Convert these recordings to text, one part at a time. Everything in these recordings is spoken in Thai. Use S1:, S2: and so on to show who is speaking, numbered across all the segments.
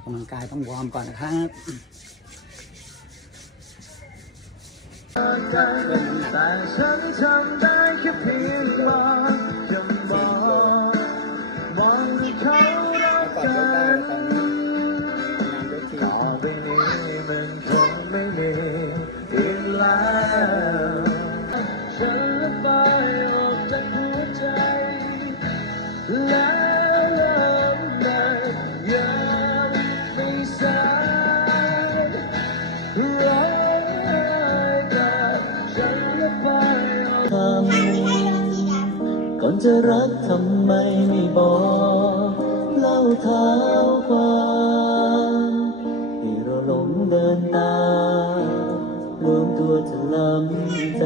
S1: อกกำลังกายต้องวอร์มก่อนนะครับ
S2: แต่ฉันทำได้แค่เพียง อนจะรักทำไมไม่บอกเล่าเท้าความให้เราหลงเดินตามรวมตัวจะล้ำใจ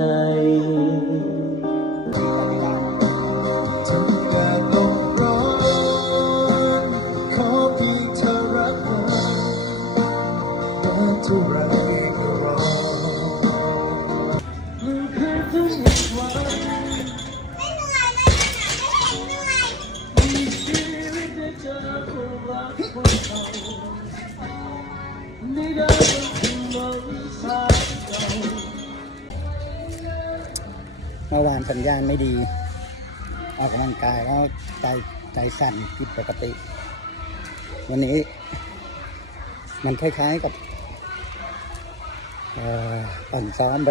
S2: มื่อวานสั
S1: ญญาณไม่ดี ออกกำลังกายแล้วใจใจสั่นผิดปกติ วันนี้ มันคล้ายๆกับเอ่อปั่นซ้อมไป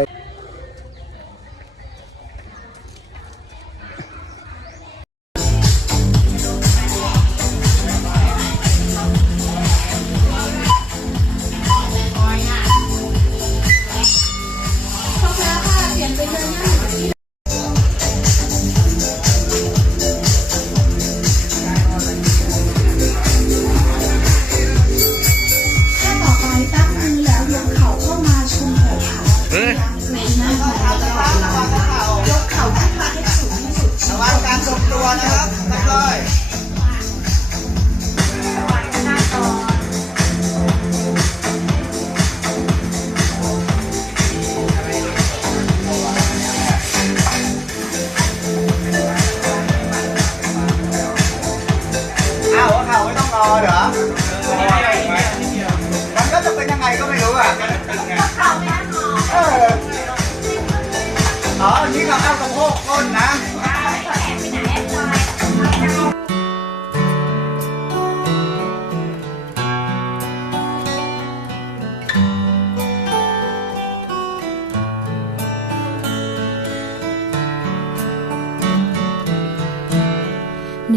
S3: วนะ
S4: ครับ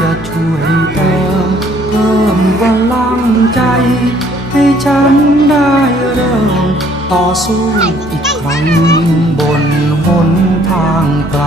S2: จะช่วยเธอเพิ่มกำลังใจ ให้ฉันได้เริ่มต่อสู้อีกครั้งบนหนทางไกล